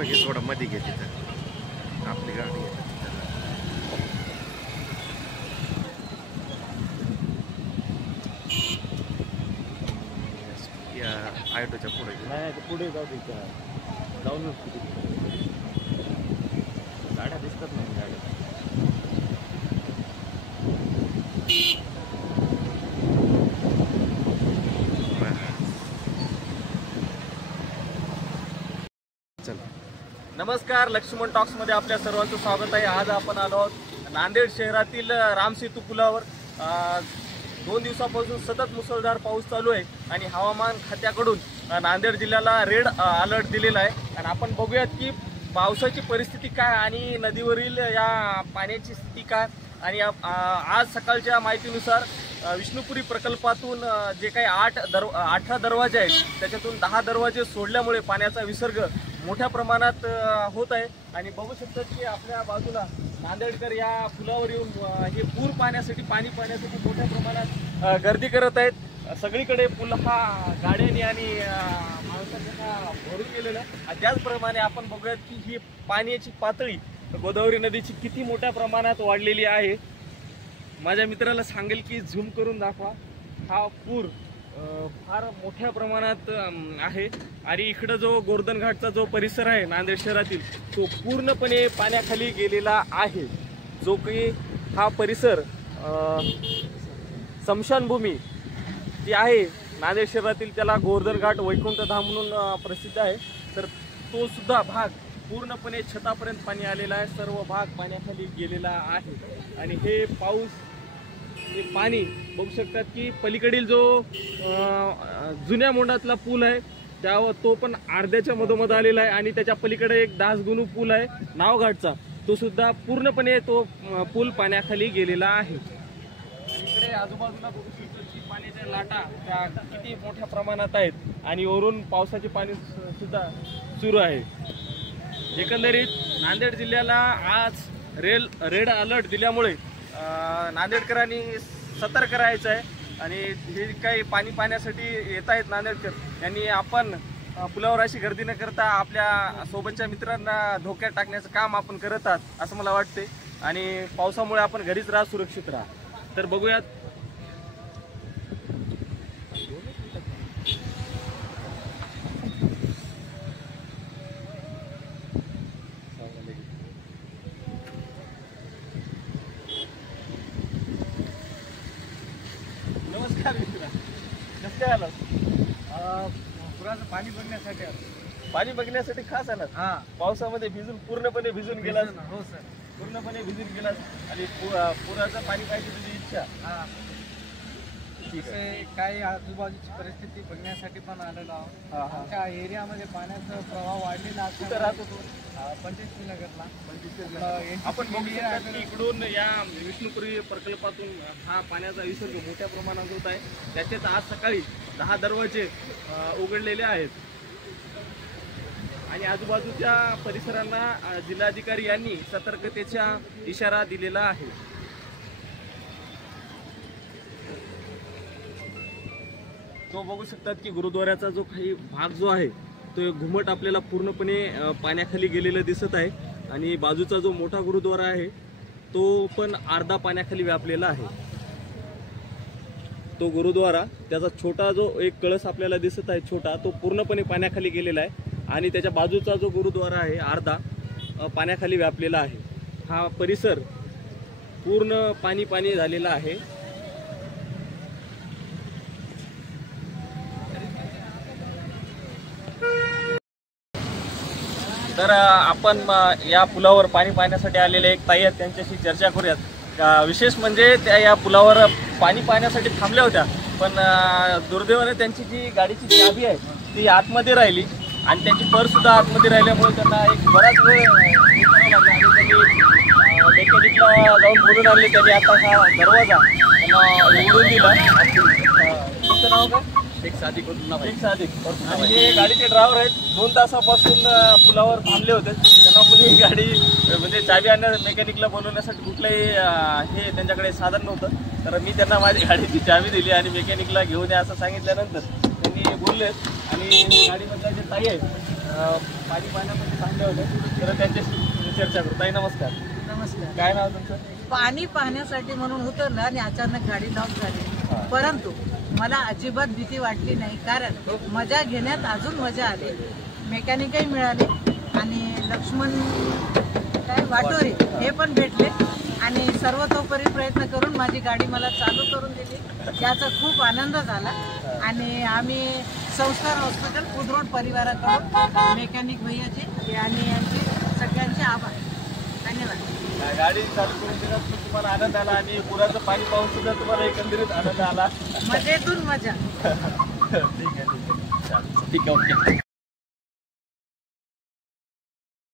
पुढे घे, थोडं मध्ये घे, तिथं आपली गाडी आहे. या ऑटोच्या पुढे नाही पुढे जाऊ दे, जाऊन गाड्या दिसतात नाही गाड्या. नमस्कार, लक्ष्मण टॉक्स मध्ये आपल्या सर्वांचं स्वागत आहे. आज आपण आलो आहोत नांदेड शहरातील रामसेतू पुलावर. 2 दिवसापासून सतत मुसळधार पाऊस चालू आहे आणि हवामान खात्याकडून नांदेड जिल्ह्याला रेड अलर्ट दिलेला आहे. आणि आपण बघूयात की पावसाची परिस्थिती काय आणि नदीवरील या पाण्याची स्थिती काय. आणि आज सकाळच्या माहितीनुसार विष्णुपुरी प्रकल्पातून जे काही 18 दरवाजे आहेत त्याच्यातून 10 दरवाजे सोडल्यामुळे पाण्याचा विसर्ग मोठ्या प्रमाणात होत आहे. आणि बघू शकतात की आपल्या बाजूला नांदेडकर या पुलावर येऊन हे पूर पाण्यासाठी पाणी पाण्यासाठी मोठ्या प्रमाणात गर्दी करत आहेत. सगळीकडे पूल हा गाड्यांनी आणि माणसांना भरून गेलेला आहे. त्याचप्रमाणे आपण बघूयात की ही पाण्याची पातळी गोदावरी नदीची किती मोठ्या प्रमाणात वाढलेली आहे. माझ्या मित्राला सांगेल की झूम करून दाखवा. हा पूर फार मोठ्या प्रमाणात आहे आणि इकडं जो गोर्धन घाटचा जो परिसर आहे नांदेड शहरातील तो पूर्णपणे पाण्याखाली गेलेला आहे. जो की हा परिसर स्मशानभूमी जी आहे नांदेड शहरातील त्याला गोर्धन घाट वैकुंठधाम म्हणून प्रसिद्ध आहे. तर तो सुद्धा भाग पूर्णपणे छतापर्यंत पाणी आलेला आहे. सर्व भाग पाण्याखाली गेलेला आहे. आणि हे पाऊस हे पाणी बघू शकतात की पलीकडील जो जुन्या मोंडातला पूल आहे त्यावर तो पण अर्ध्याच्या मधोमध आलेला आहे. आणि त्याच्या पलीकडे एक दासगुनू पूल आहे नावघाटचा, तो सुद्धा पूर्णपणे तो पूल पाण्याखाली गेलेला आहे. इकडे आजूबाजूला बघू शकतो की पाण्याच्या लाटा त्या किती मोठ्या प्रमाणात आहेत आणि वरून पावसाचे पाणी सुद्धा सुरू आहे. एकंदरीत नांदेड जिल्ह्याला आज रेड अलर्ट दिल्यामुळे नांदेडकरांनी सतर्क राहायचं आहे. आणि हे काही पाणी पाण्यासाठी येत आहेत नांदेडकर यांनी आपण पुलावर अशी गर्दी न करता आपल्या सोबतच्या मित्रांना धोक्यात टाकण्याचं काम आपण करत आहात असं मला वाटते. आणि पावसामुळे आपण घरीच राहा, सुरक्षित राहा. तर बघूयात. नमस्कार मित्रा, कसं काय आलात? पुराचं पाणी बघण्यासाठी आलो. पाणी बघण्यासाठी खास आलात? हा, पावसामध्ये पूर्णपणे भिजून गेलात? हो सर, पूर्णपणे भिजून गेलात आणि पुराचं पाणी पाहिजे तुझी इच्छा? हा. ठीक आहे. काही आजूबाजूची परिस्थिती बघण्यासाठी पण आलेलो आहोत. हा हा. आमच्या एरियामध्ये पाण्याचा प्रवाह वाढलेला कुठं राहतो तू? पंचवीस नगरला. आपण बघू शकता की इकडून या विष्णुपुरी प्रकल्पातून हा पाण्याचा विसर्ग मोठ्या प्रमाणात होत आहे. त्याच्यात आज सकाळी 10 दरवाजे उघडलेले आहेत. आणि आजूबाजूच्या परिसरांना जिल्हाधिकारी यांनी सतर्कतेचा इशारा दिलेला आहे. तो बघू शकतात की गुरुद्वाराचा जो काही भाग जो आहे तो घुमट आपल्याला पूर्णपणे पाण्याखाली गेलेलं दिसत आहे. आणि बाजूचा जो मोठा गुरुद्वारा आहे तो पण अर्धा पाण्याखाली व्यापलेला आहे. तो गुरुद्वारा त्याचा छोटा जो एक कळस आपल्याला दिसत आहे छोटा, तो पूर्णपणे पाण्याखाली गेलेला आहे. आणि त्याच्या बाजूचा जो गुरुद्वारा आहे अर्धा पाण्याखाली व्यापलेला आहे. हा परिसर पूर्ण पाणी झालेला आहे. तर आपण या पुलावर पाणी पाहण्यासाठी आलेले एक ताई आहेत, त्यांच्याशी चर्चा करूयात. विशेष म्हणजे त्या या पुलावर पाणी पाहण्यासाठी थांबल्या होत्या, पण दुर्दैवाने त्यांची जी गाडीची चाबी आहे ती आतमध्ये राहिली आणि त्यांची पर्स सुद्धा आतमध्ये राहिल्यामुळे त्यांना एक बराच वेळ आणि त्यांनी मेकॅनिकला जाऊन बोलून आणले. त्यांनी आता हा दरवाजा त्यांना उघडून दिला. तुमचं नाव काय? एक साधिक. आणि हे गाडीचे ड्रायव्हर आहेत, 2 तासापासून पुलावर थांबले होते. त्यांना कुणी गाडी म्हणजे चाबी आणण्या मेकॅनिकला बोलवण्यासाठी कुठलंही हे त्यांच्याकडे साधन नव्हतं. तर मी त्यांना माझी गाडीची चाबी दिली आणि मेकॅनिकला घेऊन या असं सांगितल्यानंतर त्यांनी बोलले. आणि गाडीमधल्या जे ताई आहेत पाणी पाण्यामध्ये चांगलं होतं तर त्यांच्याशी चर्चा करू. ताई नमस्कार. नमस्कार. काय नाव तुमचं? पाणी पाहण्यासाठी म्हणून उतरलं आणि अचानक गाडी लॉक झाली, परंतु मला अजिबात भीती वाटली नाही, कारण मजा घेण्यात अजून मजा आली. मेकॅनिकही मिळाले आणि लक्ष्मण वाटोरे हे पण भेटले आणि सर्वतोपरी प्रयत्न करून माझी गाडी मला चालू करून दिली. याचा खूप आनंद झाला आणि आम्ही संस्कार हॉस्पिटल कुदरोड परिवाराकडून मेकॅनिक भैयाचे आणि यांचे सगळ्यांचे आभार. धन्यवाद. गाडी चालू करून दिल्यास तुम्हाला आनंद आला आणि पुराचं पाणी पाहून सुद्धा तुम्हाला एकंदरीत आनंद आला. मजेतून मजा. ठीक आहे. ओके.